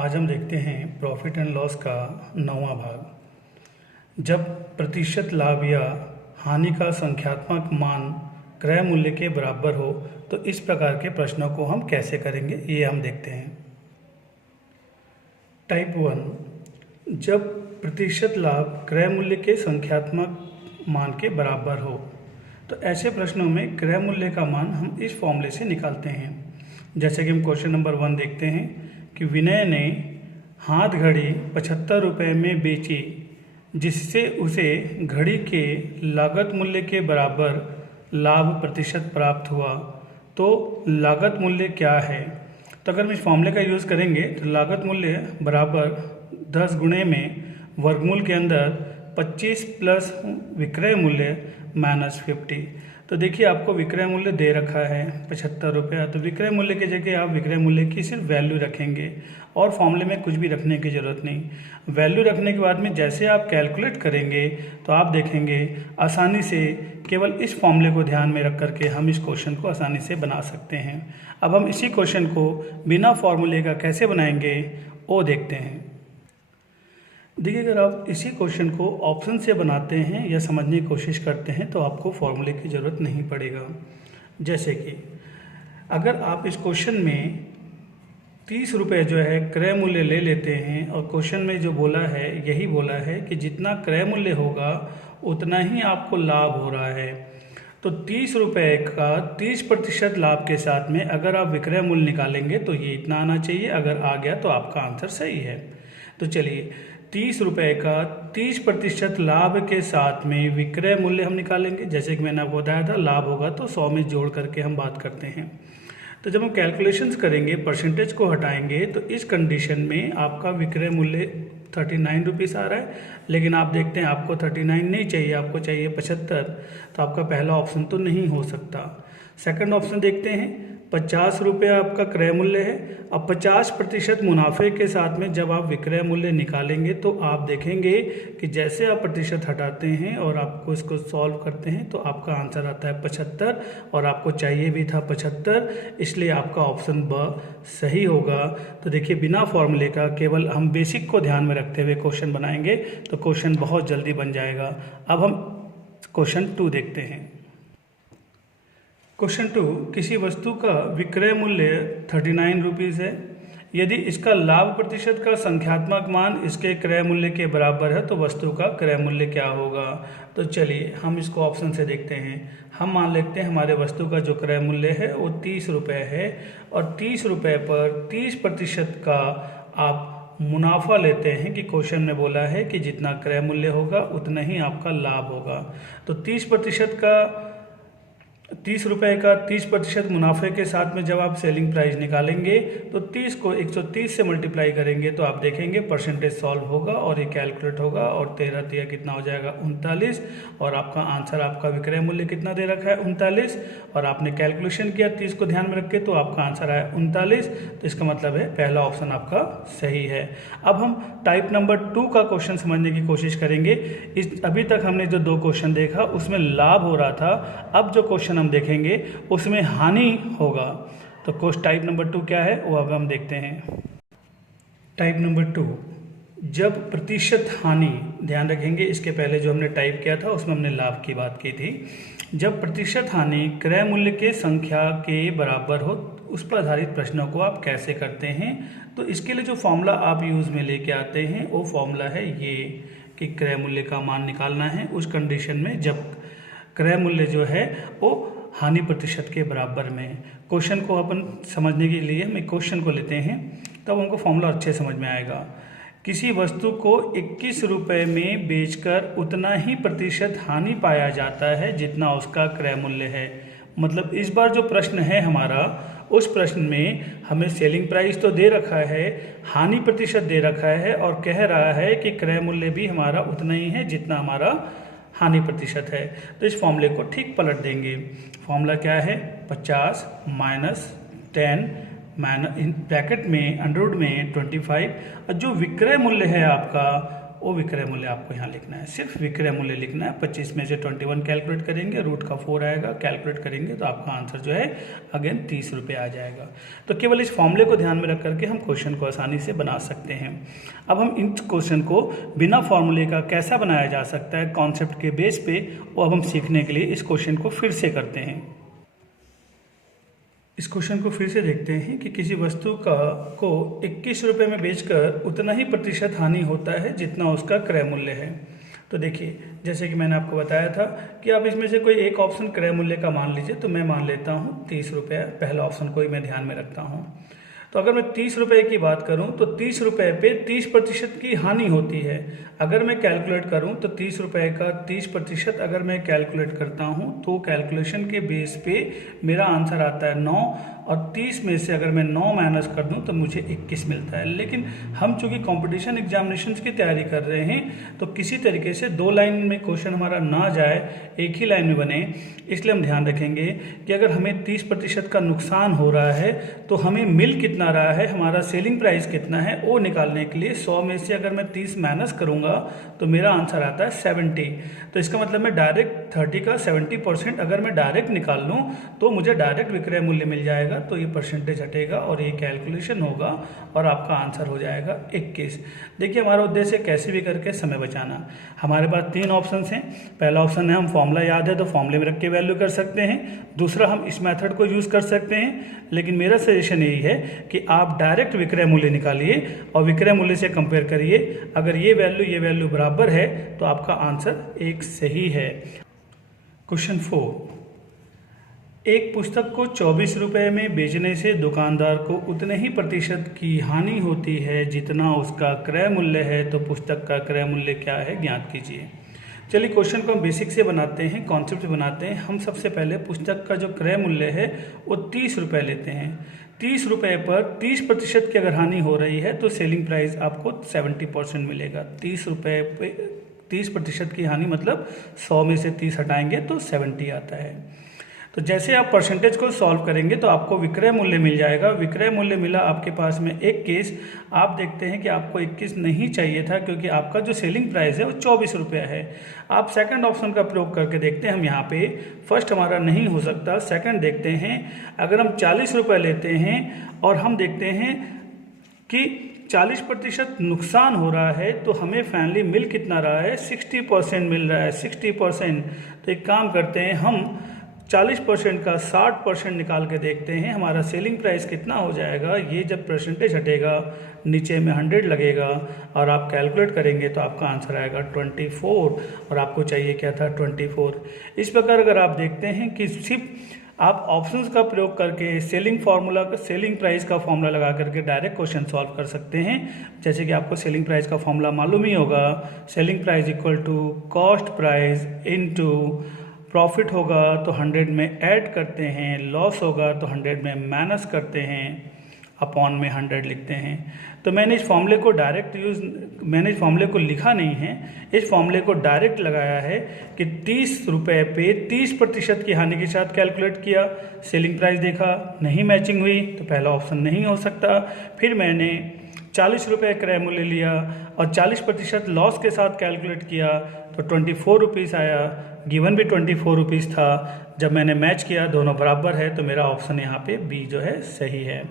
आज हम देखते हैं प्रॉफिट एंड लॉस का 9वां भाग। जब प्रतिशत लाभ या हानि का संख्यात्मक मान क्रय मूल्य के बराबर हो तो इस प्रकार के प्रश्नों को हम कैसे करेंगे ये हम देखते हैं। टाइप 1, जब प्रतिशत लाभ क्रय मूल्य के संख्यात्मक मान के बराबर हो तो ऐसे प्रश्नों में क्रय मूल्य का मान हम इस फॉर्मूले से निकालते हैं। जैसे कि हम क्वेश्चन नंबर 1 देखते हैं कि विनय ने हाथ घड़ी 75 रुपये में बेची, जिससे उसे घड़ी के लागत मूल्य के बराबर लाभ प्रतिशत प्राप्त हुआ। तो लागत मूल्य क्या है? तो अगर हम इस फॉर्मूले का यूज़ करेंगे तो लागत मूल्य बराबर 10 गुणे में वर्गमूल के अंदर 25 प्लस विक्रय मूल्य माइनस 50। तो देखिए आपको विक्रय मूल्य दे रखा है 75 रुपया, तो विक्रय मूल्य की जगह आप विक्रय मूल्य की सिर्फ वैल्यू रखेंगे और फॉर्मूले में कुछ भी रखने की ज़रूरत नहीं। वैल्यू रखने के बाद में जैसे आप कैलकुलेट करेंगे तो आप देखेंगे आसानी से केवल इस फॉर्मूले को ध्यान में रख करके हम इस क्वेश्चन को आसानी से बना सकते हैं। अब हम इसी क्वेश्चन को बिना फॉर्मूले का कैसे बनाएंगे वो देखते हैं। देखिए, अगर आप इसी क्वेश्चन को ऑप्शन से बनाते हैं या समझने की कोशिश करते हैं तो आपको फॉर्मूले की ज़रूरत नहीं पड़ेगा। जैसे कि अगर आप इस क्वेश्चन में 30 रुपये जो है क्रय मूल्य ले लेते हैं और क्वेश्चन में जो बोला है यही बोला है कि जितना क्रय मूल्य होगा उतना ही आपको लाभ हो रहा है, तो 30 रुपये का 30% लाभ के साथ में अगर आप विक्रय मूल्य निकालेंगे तो ये इतना आना चाहिए। अगर आ गया तो आपका आंसर सही है। तो चलिए 30 रुपये का 30% लाभ के साथ में विक्रय मूल्य हम निकालेंगे। जैसे कि मैंने आपको बताया था लाभ होगा तो 100 में जोड़ करके हम बात करते हैं। तो जब हम कैलकुलेशंस करेंगे परसेंटेज को हटाएंगे तो इस कंडीशन में आपका विक्रय मूल्य 39 रुपीज़ आ रहा है, लेकिन आप देखते हैं आपको 39 नहीं चाहिए, आपको चाहिए 75। तो आपका पहला ऑप्शन तो नहीं हो सकता। सेकंड ऑप्शन देखते हैं, 50 रुपये आपका क्रय मूल्य है। अब 50% मुनाफे के साथ में जब आप विक्रय मूल्य निकालेंगे तो आप देखेंगे कि जैसे आप प्रतिशत हटाते हैं और आपको इसको सॉल्व करते हैं तो आपका आंसर आता है 75 और आपको चाहिए भी था 75, इसलिए आपका ऑप्शन ब सही होगा। तो देखिए बिना फॉर्मूले का केवल हम बेसिक को ध्यान में रखते हुए क्वेश्चन बनाएंगे तो क्वेश्चन बहुत जल्दी बन जाएगा। अब हम क्वेश्चन 2 देखते हैं। क्वेश्चन 2, किसी वस्तु का विक्रय मूल्य 39 रुपीज़ है। यदि इसका लाभ प्रतिशत का संख्यात्मक मान इसके क्रय मूल्य के बराबर है तो वस्तु का क्रय मूल्य क्या होगा? तो चलिए हम इसको ऑप्शन से देखते हैं। हम मान लेते हैं हमारे वस्तु का जो क्रय मूल्य है वो 30 रुपये है और 30 रुपये पर 30% का आप मुनाफा लेते हैं कि क्वेश्चन में बोला है कि जितना क्रय मूल्य होगा उतना ही आपका लाभ होगा। तो 30% का 30 रुपये का 30% मुनाफे के साथ में जब आप सेलिंग प्राइस निकालेंगे तो 30 को 130 से मल्टीप्लाई करेंगे तो आप देखेंगे परसेंटेज सॉल्व होगा और ये कैलकुलेट होगा और 13 तिया कितना हो जाएगा 39 और आपका आंसर आपका विक्रय मूल्य कितना दे रखा है 39 और आपने कैलकुलेशन किया 30 को ध्यान में रख के तो आपका आंसर आया 39। तो इसका मतलब है पहला ऑप्शन आपका सही है। अब हम टाइप नंबर 2 का क्वेश्चन समझने की कोशिश करेंगे। अभी तक हमने जो 2 क्वेश्चन देखा उसमें लाभ हो रहा था, अब जो क्वेश्चन हम देखेंगे उसमें हानि होगा। तो क्वेश्चन टाइप नंबर 2 क्या है वो अब हम देखते हैं। टाइप नंबर 2, जब प्रतिशत हानि, ध्यान रखेंगे इसके पहले जो हमने टाइप किया था उसमें हमने लाभ की बात की थी। जब प्रतिशत हानि क्रय मूल्य के संख्या के बराबर हो उस पर आधारित प्रश्नों को आप कैसे करते हैं? तो इसके लिए जो फॉर्मूला आप यूज़ में लेके आते हैं वो फॉर्मूला है ये कि क्रय मूल्य का मान निकालना है उस कंडीशन में जब क्रय मूल्य जो है वो हानि प्रतिशत के बराबर में। क्वेश्चन को अपन समझने के लिए हम क्वेश्चन को लेते हैं तब हमको फॉर्मूला अच्छे समझ में आएगा। किसी वस्तु को 21 रुपये में बेचकर उतना ही प्रतिशत हानि पाया जाता है जितना उसका क्रय मूल्य है। मतलब इस बार जो प्रश्न है हमारा उस प्रश्न में हमें सेलिंग प्राइस तो दे रखा है, हानि प्रतिशत दे रखा है और कह रहा है कि क्रय मूल्य भी हमारा उतना ही है जितना हमारा हानि प्रतिशत है। तो इस फॉर्मूले को ठीक पलट देंगे। फॉर्मूला क्या है 50 माइनस 10 माइनस ब्रैकेट में अंडरवुड में 25 और जो विक्रय मूल्य है आपका वो विक्रय मूल्य आपको यहाँ लिखना है। सिर्फ विक्रय मूल्य लिखना है। 25 में से 21 कैलकुलेट करेंगे, रूट का 4 आएगा, कैलकुलेट करेंगे तो आपका आंसर जो है अगेन 30 रुपये आ जाएगा। तो केवल इस फॉर्मूले को ध्यान में रख करके हम क्वेश्चन को आसानी से बना सकते हैं। अब हम इन क्वेश्चन को बिना फॉर्मूले का कैसा बनाया जा सकता है कॉन्सेप्ट के बेस पे, वो अब हम सीखने के लिए इस क्वेश्चन को फिर से करते हैं। इस क्वेश्चन को फिर से देखते हैं कि किसी वस्तु को 21 रुपये में बेचकर उतना ही प्रतिशत हानि होता है जितना उसका क्रय मूल्य है। तो देखिए, जैसे कि मैंने आपको बताया था कि आप इसमें से कोई एक ऑप्शन क्रय मूल्य का मान लीजिए। तो मैं मान लेता हूँ 30 रुपये, पहला ऑप्शन को ही मैं ध्यान में रखता हूँ। तो अगर मैं 30 रुपये की बात करूं तो 30 रुपये पे 30% की हानि होती है। अगर मैं कैलकुलेट करूं तो 30 रुपये का 30% अगर मैं कैलकुलेट करता हूं तो कैलकुलेशन के बेस पे मेरा आंसर आता है 9, और 30 में से अगर मैं 9 माइनस कर दूं तो मुझे 21 मिलता है। लेकिन हम चूंकि कंपटीशन एग्जामिनेशंस की तैयारी कर रहे हैं तो किसी तरीके से 2 लाइन में क्वेश्चन हमारा ना जाए, एक ही लाइन में बने, इसलिए हम ध्यान रखेंगे कि अगर हमें 30% का नुकसान हो रहा है तो हमें मिल कितना रहा है, हमारा सेलिंग प्राइस कितना है, वो निकालने के लिए 100 में से अगर मैं 30 माइनस करूंगा तो मेरा आंसर आता है 70। तो इसका मतलब मैं डायरेक्ट 30 का 70% अगर मैं डायरेक्ट निकाल लूँ तो मुझे डायरेक्ट विक्रय मूल्य मिल जाएगा। तो ये परसेंटेज हटेगा और ये कैलकुलेशन होगा और आपका आंसर हो जाएगा 21। देखिए, हमारा उद्देश्य कैसे भी करके समय बचाना। हमारे पास 3 ऑप्शन हैं। पहला ऑप्शन है हम फॉर्मूला याद है तो फॉर्मूले में रख के वैल्यू कर सकते हैं। दूसरा, हम इस मेथड को यूज़ कर सकते हैं। लेकिन मेरा सजेशन यही है कि आप डायरेक्ट विक्रय मूल्य निकालिए और विक्रय मूल्य से कंपेयर करिए। अगर ये वैल्यू बराबर है तो आपका आंसर 1 सही है। क्वेश्चन 4, एक पुस्तक को 24 रुपये में बेचने से दुकानदार को उतने ही प्रतिशत की हानि होती है जितना उसका क्रय मूल्य है। तो पुस्तक का क्रय मूल्य क्या है, ज्ञात कीजिए। चलिए, क्वेश्चन को हम बेसिक से बनाते हैं, कॉन्सेप्ट से बनाते हैं। हम सबसे पहले पुस्तक का जो क्रय मूल्य है वो 30 रुपये लेते हैं। 30 रुपये पर 30% की अगर हानि हो रही है तो सेलिंग प्राइस आपको 70% मिलेगा। 30 रुपये पे 30% की हानि मतलब 100 में से 30 हटाएंगे तो 70 आता है। तो जैसे आप परसेंटेज को सॉल्व करेंगे तो आपको विक्रय मूल्य मिल जाएगा। विक्रय मूल्य मिला आपके पास में 21। आप देखते हैं कि आपको 21 नहीं चाहिए था क्योंकि आपका जो सेलिंग प्राइस है वो 24 रुपया है। आप सेकंड ऑप्शन का प्रयोग करके देखते हैं। हम यहाँ पे फर्स्ट हमारा नहीं हो सकता, सेकंड देखते हैं। अगर हम 40 रुपये लेते हैं और हम देखते हैं कि 40% नुकसान हो रहा है तो हमें फाइनली मिल कितना रहा है, 60% मिल रहा है। 60%, तो एक काम करते हैं, हम 40% का 60% निकाल के देखते हैं हमारा सेलिंग प्राइस कितना हो जाएगा। ये जब परसेंटेज हटेगा नीचे में 100 लगेगा और आप कैलकुलेट करेंगे तो आपका आंसर आएगा 24, और आपको चाहिए क्या था, 24। इस प्रकार अगर आप देखते हैं कि सिर्फ आप ऑप्शंस का प्रयोग करके सेलिंग प्राइस का फॉर्मूला लगा करके डायरेक्ट क्वेश्चन सॉल्व कर सकते हैं। जैसे कि आपको सेलिंग प्राइस का फॉर्मूला मालूम ही होगा, selling price equal to cost price into profit होगा तो 100 में ऐड करते हैं, लॉस होगा तो 100 में माइनस करते हैं, अपॉन में 100 लिखते हैं। तो मैंने इस फॉर्मूले को लिखा नहीं है, इस फॉर्मूले को डायरेक्ट लगाया है कि 30 रुपये पे 30% की हानि के साथ कैलकुलेट किया। सेलिंग प्राइस देखा, नहीं मैचिंग हुई तो पहला ऑप्शन नहीं हो सकता। फिर मैंने 40 रुपये क्रय मूल्य लिया और 40% लॉस के साथ कैलकुलेट किया तो 24 रुपीज़ आया। गिवन भी 24 रुपीज़ था। जब मैंने मैच किया दोनों बराबर है तो मेरा ऑप्शन यहाँ पे बी जो है सही है।